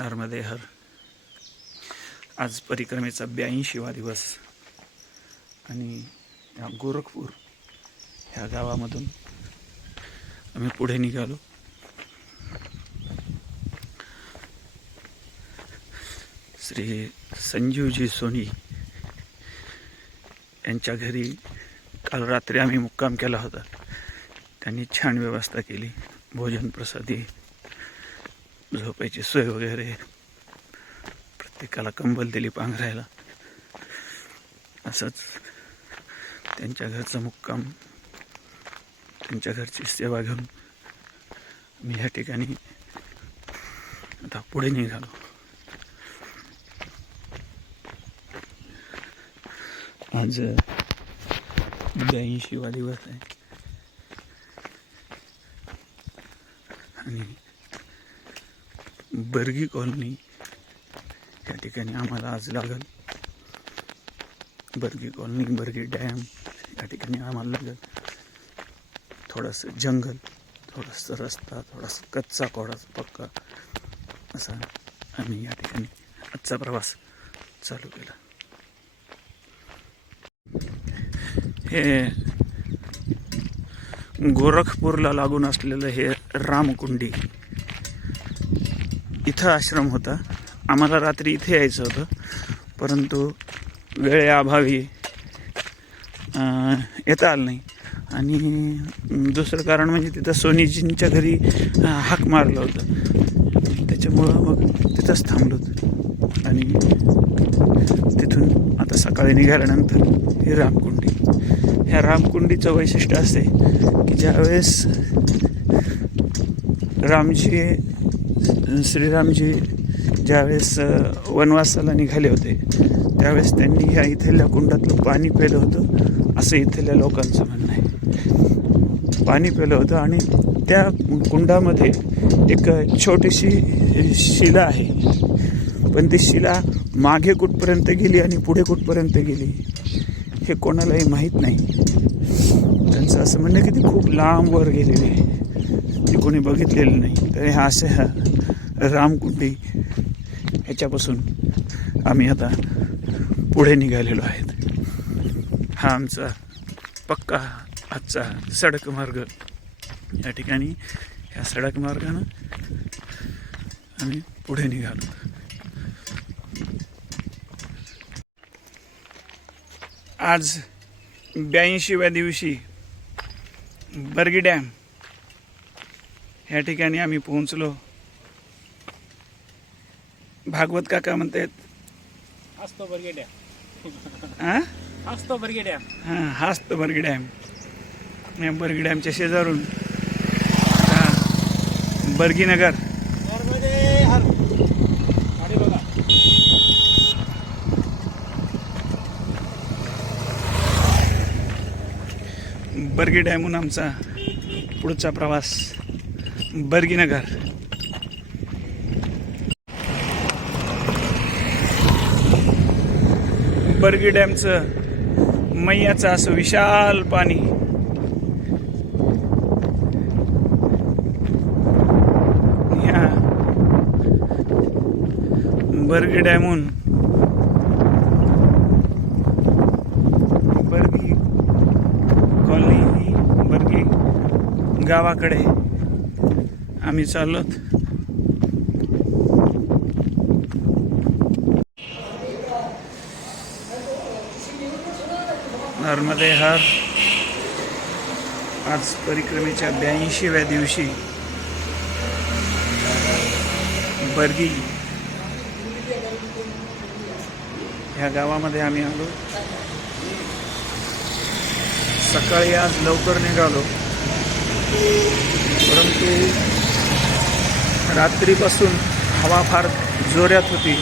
नर्मदे हर. आज परिक्रमेचा ब्याऐंशीवा दिवस. आणि या गोरखपूर ह्या गावामधून आम्ही पुढे निघालो. श्री संजीवजी सोनी यांच्या घरी काल रात्री आम्ही मुक्काम केला होता. त्यांनी छान व्यवस्था केली. भोजन प्रसादी झोपायची सोय वगैरे. प्रत्येकाला कंबल दिली पांघरायला. असंच त्यांच्या घरचा मुक्काम त्यांच्या घरची सेवा घेऊन मी ह्या ठिकाणी आता पुढे निघालो. आज ब्याऐंशीवा दिवस आहे. आणि बर्गी कॉलनी. या ठिकाणी आम्हाला आज लागल. बर्गी कॉलनी बर्गी डॅम या ठिकाणी आम्हाला लागल. थोडंसं जंगल थोडंसं रस्ता थोडासा कच्चा थोडासा पक्का असा आम्ही या ठिकाणी आजचा प्रवास चालू केला. हे गोरखपूरला लागून असलेलं हे रामकुंडी. इथं आश्रम होता. आम्हाला रात्री इथे यायचं होतं. परंतु वेळेअभावी येता आलं नाही. आणि दुसरं कारण म्हणजे तिथं सोनीजींच्या घरी हाक मारलं होतं. त्याच्यामुळं मग तिथंच थांबलो होतो. आणि तिथून आता सकाळी निघाल्यानंतर ही रामकुंडी. ह्या रामकुंडीचं वैशिष्ट्य असे की ज्यावेळेस रामजी श्रीरामजी ज्यावेळेस वनवासाला निघाले होते त्यावेळेस त्यांनी ह्या इथल्या कुंडातलं पाणी पेलं होतं असं इथल्या लोकांचं म्हणणं आहे. पाणी पेलं होतं आणि त्या कुंडामध्ये एक छोटीशी शिला आहे. पण ती शिला मागे कुठपर्यंत गेली आणि पुढे कुठपर्यंत गेली हे कोणालाही माहीत नाही. त्यांचं असं म्हणणं की ती खूप लांब वर गेलेली आहे. ती कोणी बघितलेलं नाही. तर ह्या असं रामकुंडी ह्याच्यापासून आम्ही आता पुढे निघालेलो आहेत. हा आमचा पक्का आजचा सडक मार्ग या ठिकाणी ह्या सडक मार्गानं आम्ही पुढे निघालो. आज ब्याऐंशीव्या दिवशी बर्गी डॅम ह्या ठिकाणी आम्ही पोहोचलो. भागवत काका म्हणतायत. असतो बर्गे डॅम. हां असतो बर्गे डॅम. हां हाच तो बर्गी डॅम. बर्गी डॅमच्या शेजारून. बर्गीनगर. बर्गी डॅमहून आमचा पुढचा प्रवास. बर्गीनगर. बर्गी डॅमचं मैयाचं असं विशाल पाणी. ह्या बर्गी डॅमहून. बर्गी कॉलनी ही बर्गी गावाकडे आम्ही चाललोत. नर्मदे हर आज परिक्रमेच्या ब्याऐंशीव्या दिवशी बर्गी ह्या गावामध्ये आम्ही आलो. सकाळी आज लवकर निघालो. परंतु रात्रीपासून हवा फार जोरात होती.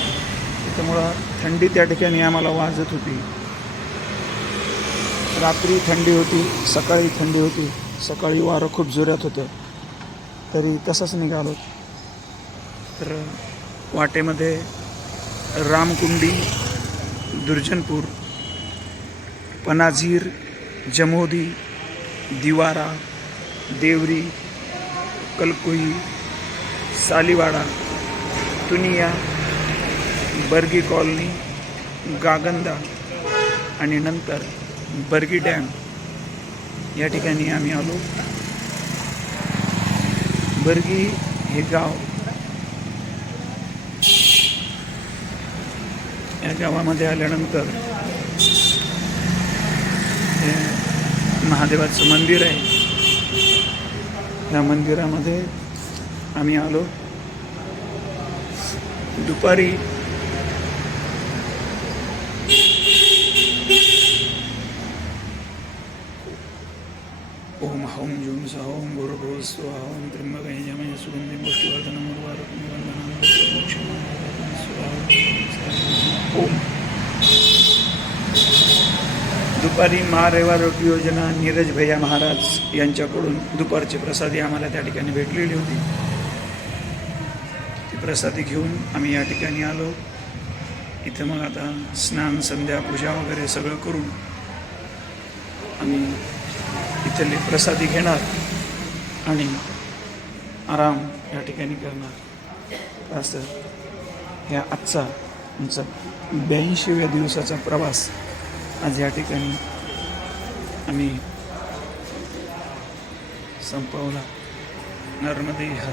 त्यामुळं थंडी त्या ठिकाणी आम्हाला वाजत होती. रात्री थंडी होती सकाळी थंडी होती सकाळी वारं खूप जोरात होतं. तरी तसंच निघालो. तर वाटेमध्ये रामकुंडी दुर्जनपूर पनाझीर जमोदी दिवारा देवरी कलकुई सालीवाडा तुनिया बर्गी कॉलनी गागंदा आणि नंतर बर्गी डॅम. या ठिकाणी आम्ही आलो. बर्गी हे गाव. या गावामध्ये आल्यानंतर हे महादेवाचं मंदिर आहे. या मंदिरामध्ये आम्ही आलो. दुपारी ओम हौम जुम स ओम गुरुभो स्वाहा ओम त्र्यंबकाय जमय सुगंधि ओम दुपारी महारेवा योजना नीरज भैया महाराज यांच्याकडून दुपारची प्रसादी आम्हाला त्या ठिकाणी भेटलेली होती ती प्रसादी घेऊन आम्ही या ठिकाणी आलो इथं मग आता स्नान संध्या पूजा वगैरे सगळं करून आम्ही त्यांनी प्रसादी घेणार आणि आराम या ठिकाणी करणार. असं ह्या आजचा आमचा ब्याऐंशीव्या दिवसाचा प्रवास आज या ठिकाणी आम्ही संपवला. नर्मदे हर.